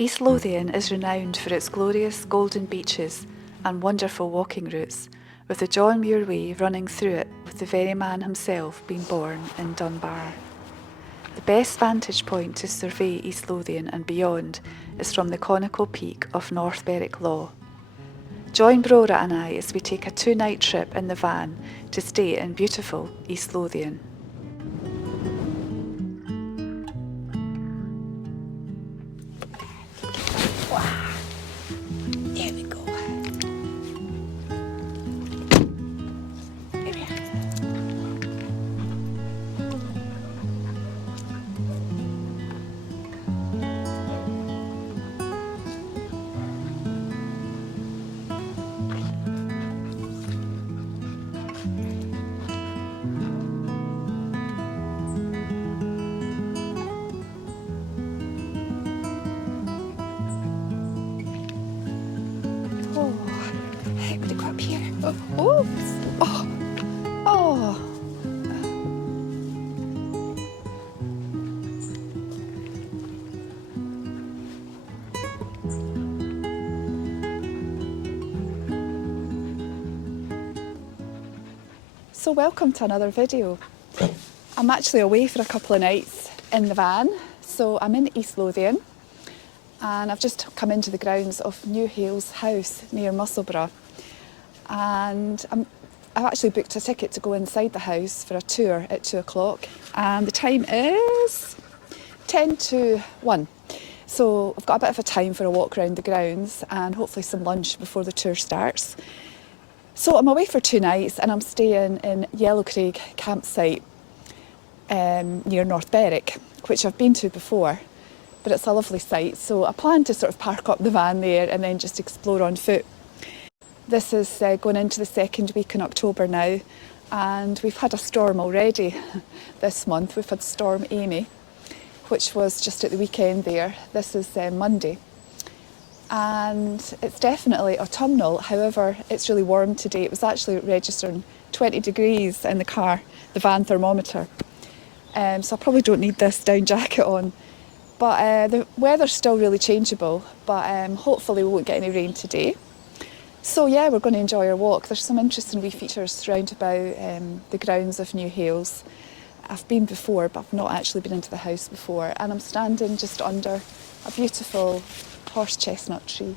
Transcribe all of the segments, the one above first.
East Lothian is renowned for its glorious golden beaches and wonderful walking routes, with the John Muir Way running through it with the very man himself being born in Dunbar. The best vantage point to survey East Lothian and beyond is from the conical peak of North Berwick Law. Join Brora and I as we take a 2-night trip in the van to stay in beautiful East Lothian. There we go. There we are. I'm gonna go up here. Oh, oops. Oh. So welcome to another video. I'm actually away for a couple of nights in the van. So I'm in East Lothian and I've just come into the grounds of Newhailes house near Musselburgh. And I've actually booked a ticket to go inside the house for a tour at 2 o'clock. And the time is 10 to 1. So I've got a bit of a time for a walk around the grounds and hopefully some lunch before the tour starts. So I'm away for 2 nights and I'm staying in Yellowcraig campsite near North Berwick, which I've been to before, but it's a lovely site. So I plan to sort of park up the van there and then just explore on foot. This is going into the second week in October now, and we've had a storm already this month. We've had Storm Amy, which was just at the weekend there. This is Monday. And it's definitely autumnal, however it's really warm today. It was actually registering 20 degrees in the car, the van thermometer. So I probably don't need this down jacket on. But the weather's still really changeable, but hopefully we won't get any rain today. So yeah, we're going to enjoy our walk. There's some interesting wee features round about the grounds of Newhailes. I've been before, but I've not actually been into the house before. And I'm standing just under a beautiful horse chestnut tree.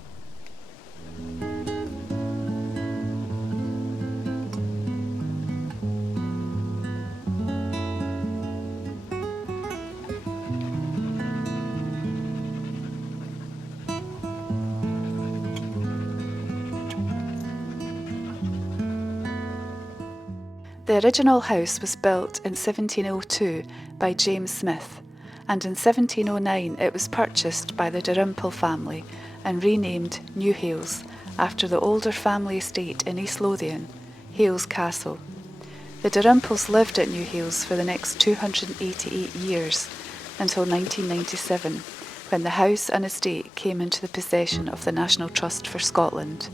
The original house was built in 1702 by James Smith, and in 1709 it was purchased by the Dirleton family and renamed Newhailes after the older family estate in East Lothian, Hailes Castle. The Dirletons lived at Newhailes for the next 288 years until 1997, when the house and estate came into the possession of the National Trust for Scotland.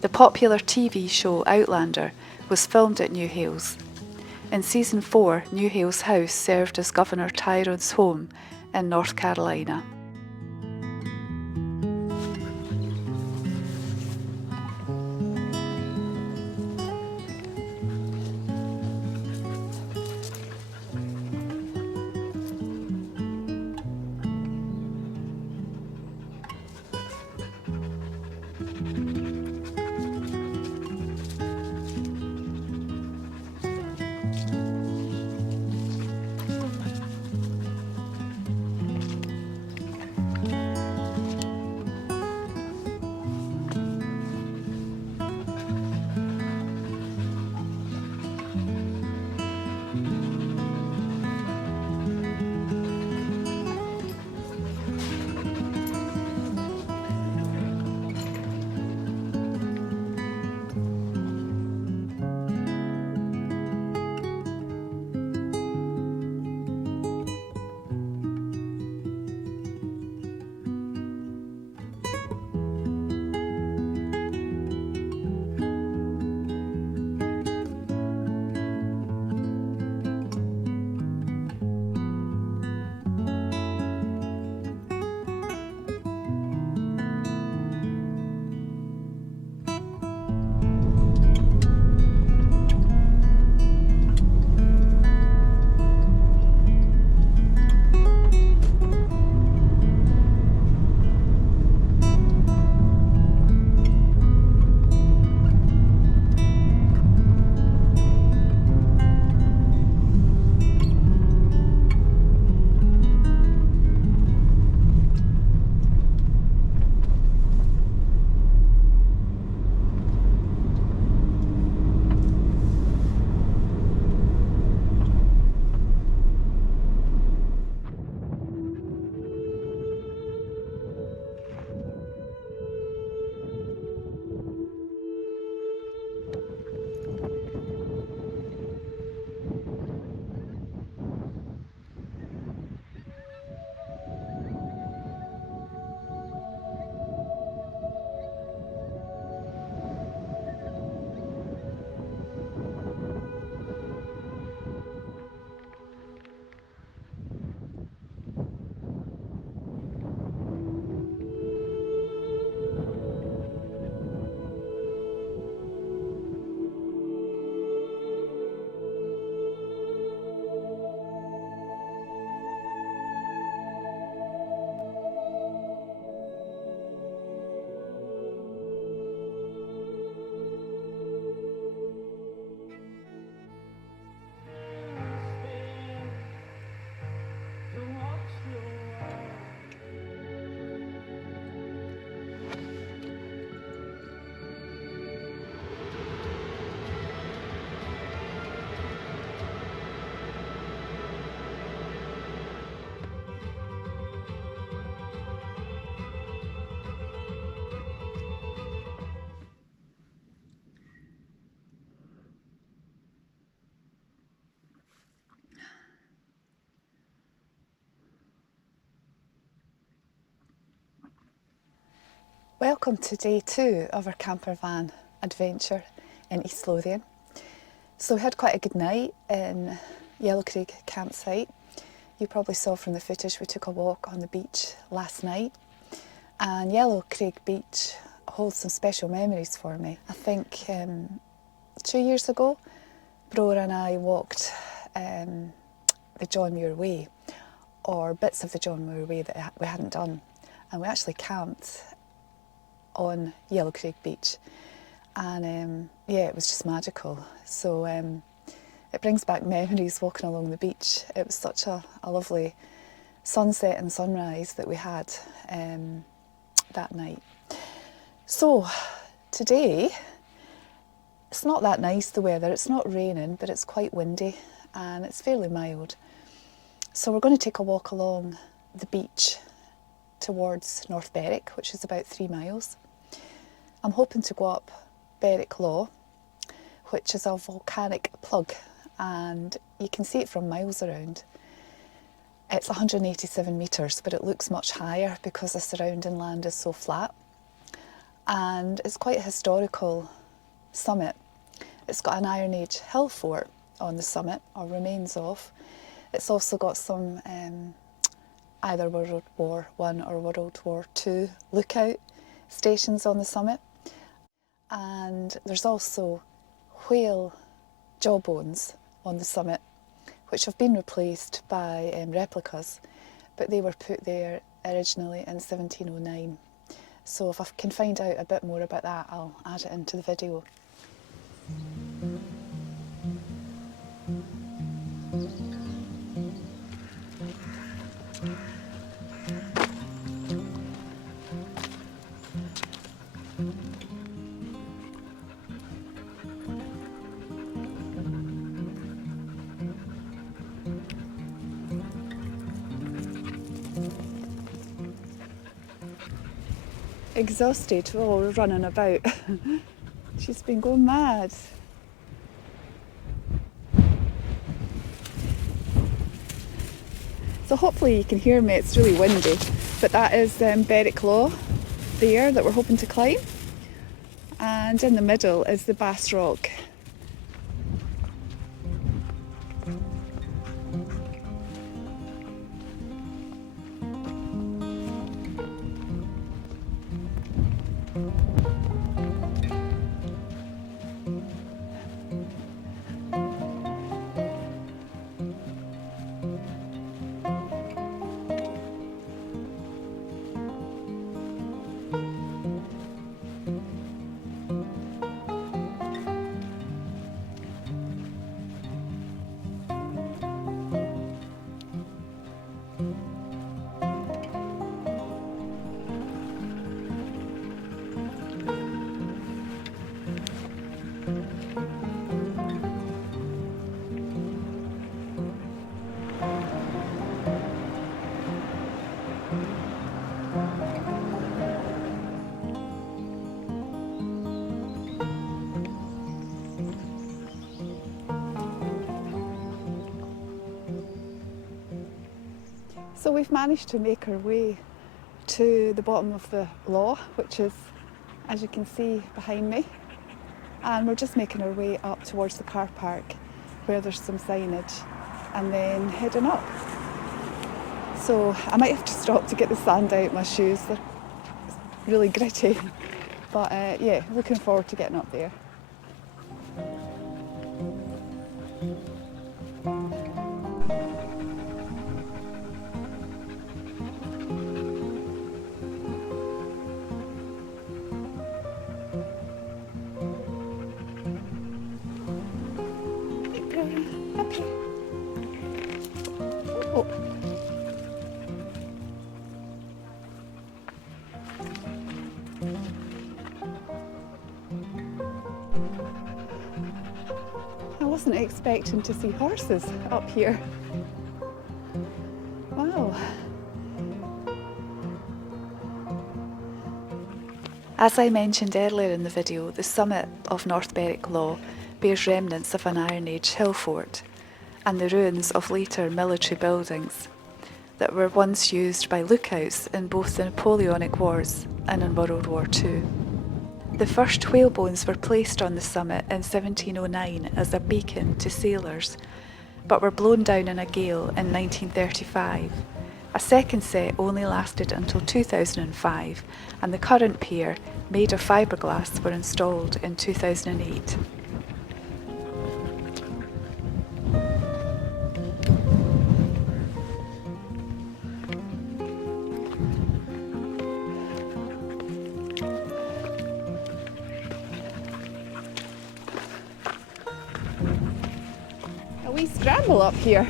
The popular TV show Outlander was filmed at Newhailes. In season 4, Newhailes House served as Governor Tyrone's home in North Carolina. Welcome to day 2 of our campervan adventure in East Lothian. So we had quite a good night in Yellowcraig campsite. You probably saw from the footage we took a walk on the beach last night, and Yellowcraig beach holds some special memories for me. I think 2 years ago Brora and I walked the John Muir Way, or bits of the John Muir Way that we hadn't done, and we actually camped on Yellowcraig beach, and yeah, it was just magical. So it brings back memories walking along the beach. It was such a lovely sunset and sunrise that we had that night. So today it's not that nice, the weather. It's not raining, but it's quite windy and it's fairly mild. So we're going to take a walk along the beach towards North Berwick, which is about 3 miles. I'm hoping to go up Berwick Law, which is a volcanic plug, and you can see it from miles around. It's 187 metres, but it looks much higher because the surrounding land is so flat. And it's quite a historical summit. It's got an Iron Age hill fort on the summit, or remains of. It's also got some either World War I or World War II lookout stations on the summit. And there's also whale jawbones on the summit, which have been replaced by replicas, but they were put there originally in 1709. So if I can find out a bit more about that, I'll add it into the video. Exhausted, oh, we're running about. She's been going mad. So hopefully you can hear me, it's really windy, but that is Berwick Law there that we're hoping to climb, and in the middle is the Bass Rock. So we've managed to make our way to the bottom of the Law, which is, as you can see behind me, and we're just making our way up towards the car park where there's some signage, and then heading up. So I might have to stop to get the sand out of my shoes, they're really gritty, but yeah, looking forward to getting up there. Oh. I wasn't expecting to see horses up here. Wow. As I mentioned earlier in the video, the summit of North Berwick Law bears remnants of an Iron Age hill fort and the ruins of later military buildings. that were once used by lookouts in both the Napoleonic Wars and in World War II. The first whalebones were placed on the summit in 1709 as a beacon to sailors, but were blown down in a gale in 1935. A second set only lasted until 2005, and the current pair, made of fiberglass, were installed in 2008. A wee scramble up here.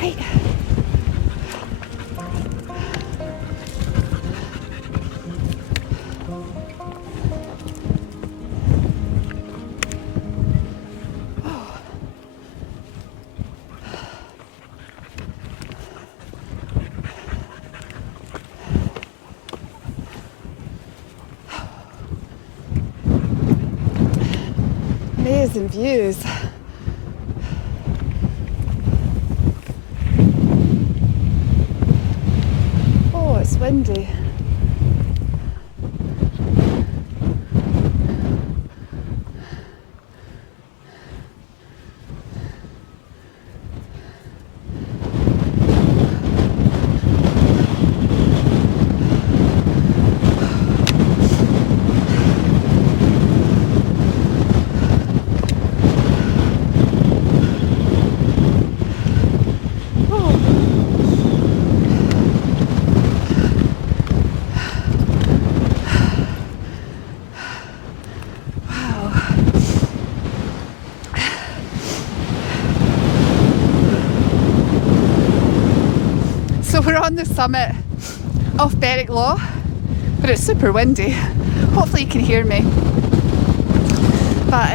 Right. Amazing views. Oh, it's windy. So we're on the summit of Berwick Law, but it's super windy. Hopefully you can hear me. But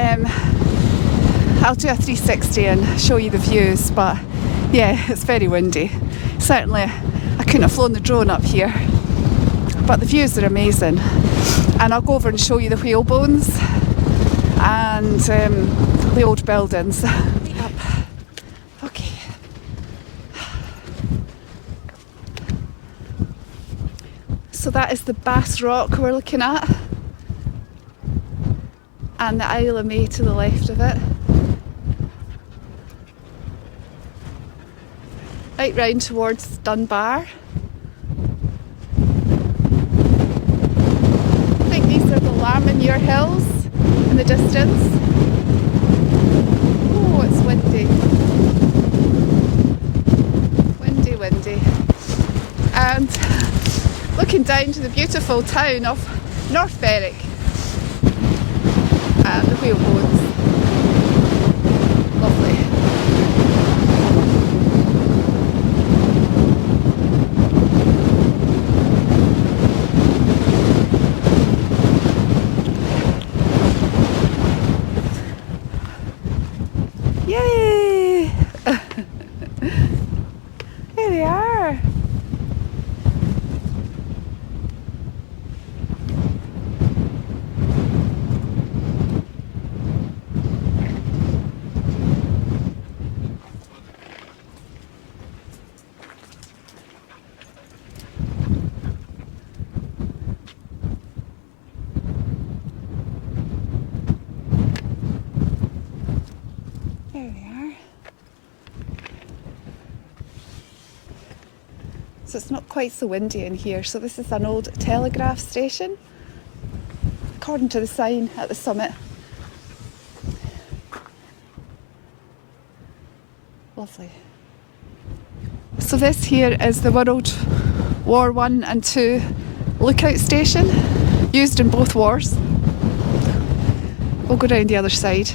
I'll do a 360 and show you the views, but yeah, it's very windy. Certainly I couldn't have flown the drone up here, but the views are amazing. And I'll go over and show you the whalebones and the old buildings. Okay. So that is the Bass Rock we're looking at, and the Isle of May to the left of it. Right round towards Dunbar. I think these are the Muir Hills in the distance. Oh, it's windy. Windy, windy. And looking down to the beautiful town of North Berwick and the whalebones. Lovely. Yay! Here we are. There we are. So it's not quite so windy in here. So this is an old telegraph station, according to the sign at the summit. Lovely. So this here is the World War I and II lookout station, used in both wars. We'll go round the other side.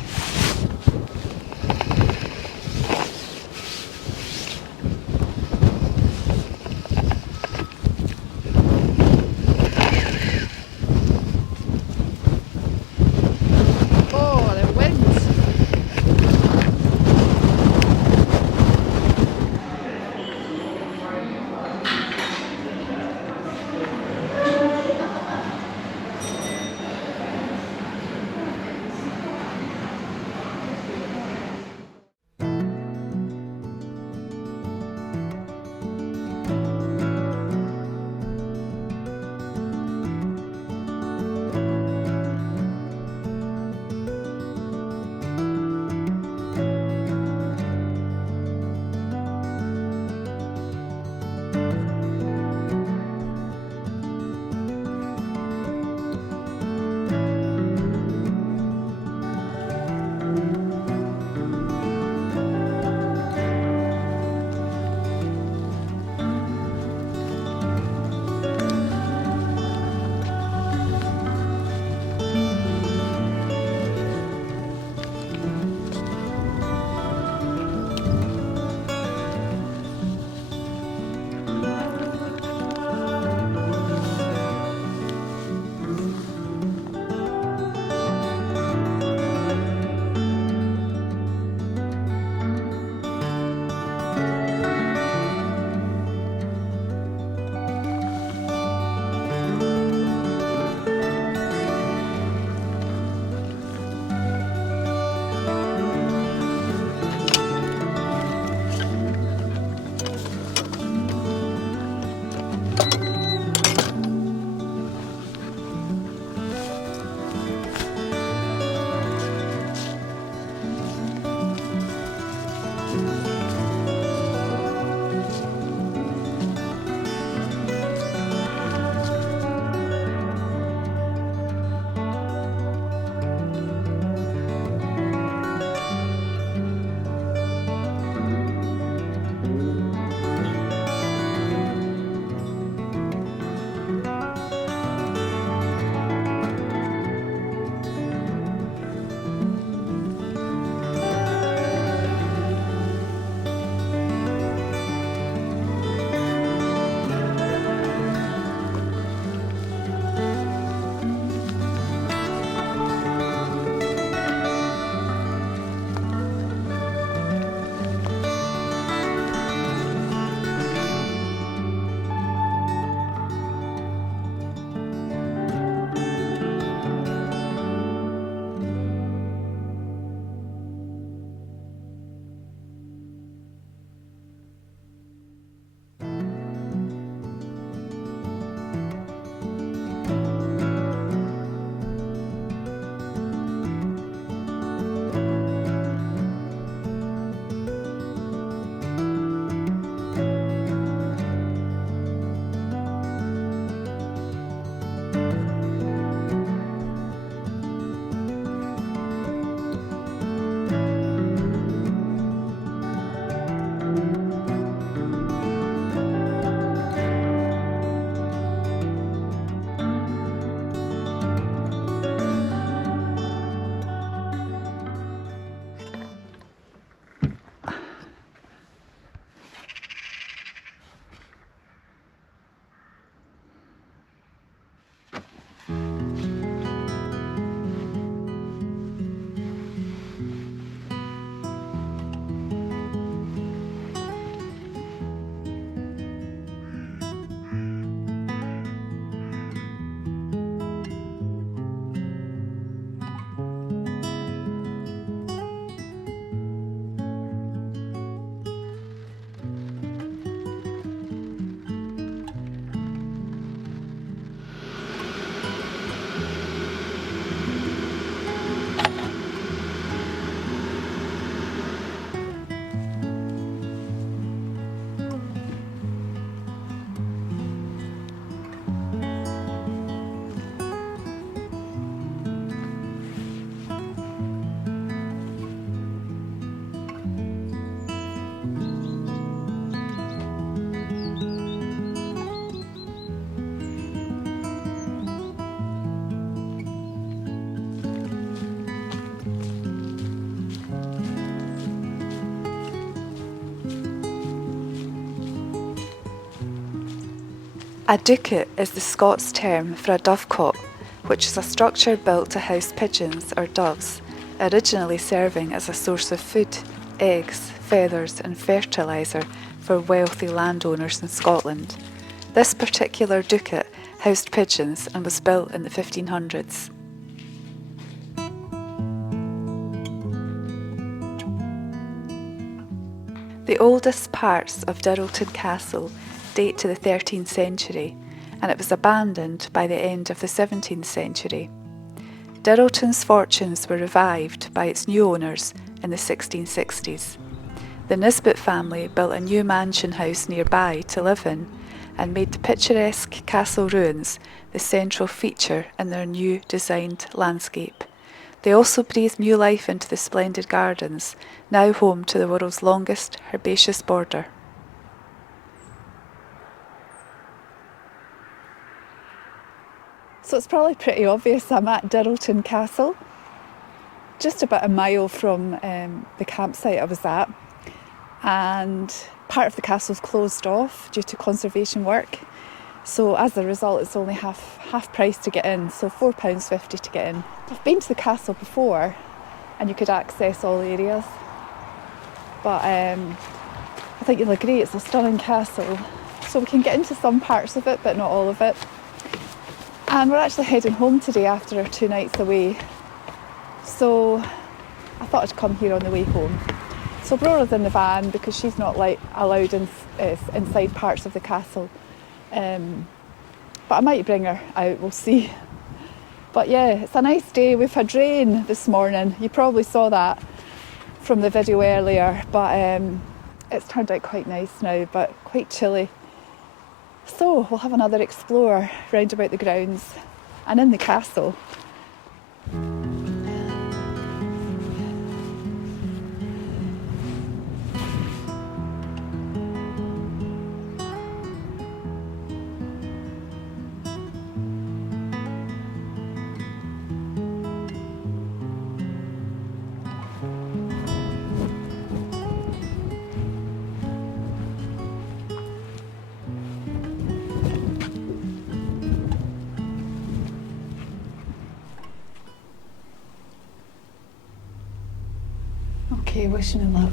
A ducat is the Scots term for a dovecot, which is a structure built to house pigeons or doves, originally serving as a source of food, eggs, feathers and fertiliser for wealthy landowners in Scotland. This particular ducat housed pigeons and was built in the 1500s. The oldest parts of Dirleton Castle date to the 13th century, and it was abandoned by the end of the 17th century. Dirleton's fortunes were revived by its new owners in the 1660s. The Nisbet family built a new mansion house nearby to live in and made the picturesque castle ruins the central feature in their new designed landscape. They also breathed new life into the splendid gardens, now home to the world's longest herbaceous border. So it's probably pretty obvious I'm at Dirleton Castle, just about a mile from the campsite I was at, and part of the castle's closed off due to conservation work. So as a result, it's only half price to get in, so £4.50 to get in. I've been to the castle before and you could access all areas, but I think you'll agree it's a stunning castle. So we can get into some parts of it, but not all of it. And we're actually heading home today after our 2 nights away. So I thought I'd come here on the way home. So Brora's in the van because she's not allowed inside parts of the castle. But I might bring her out, we'll see. But yeah, it's a nice day. We've had rain this morning. You probably saw that from the video earlier, but it's turned out quite nice now, but quite chilly. So we'll have another explore round about the grounds and in the castle. Okay, wish me luck.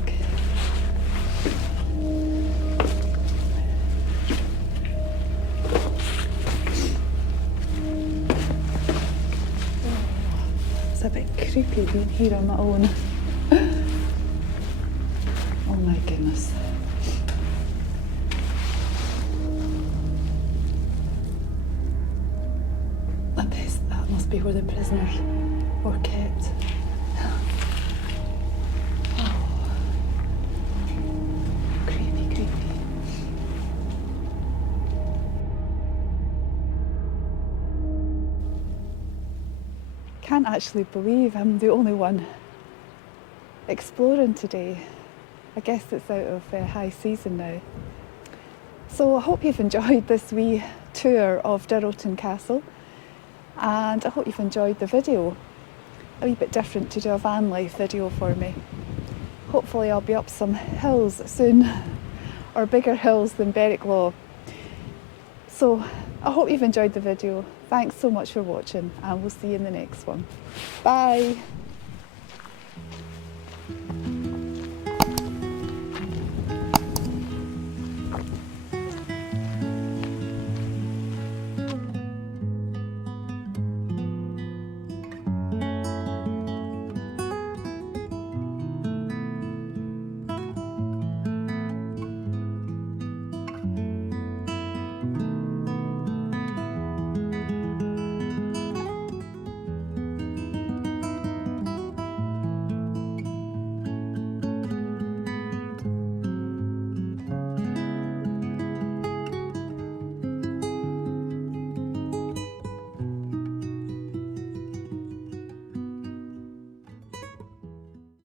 It's a bit creepy being here on my own. Oh my goodness. That must be where the prisoners were kept. I can't actually believe I'm the only one exploring today. I guess it's out of high season now. So I hope you've enjoyed this wee tour of Dirleton Castle, and I hope you've enjoyed the video. A wee bit different to do a van life video for me. Hopefully I'll be up some hills soon, or bigger hills than Berwick Law. So I hope you've enjoyed the video. Thanks so much for watching, and we'll see you in the next one. Bye!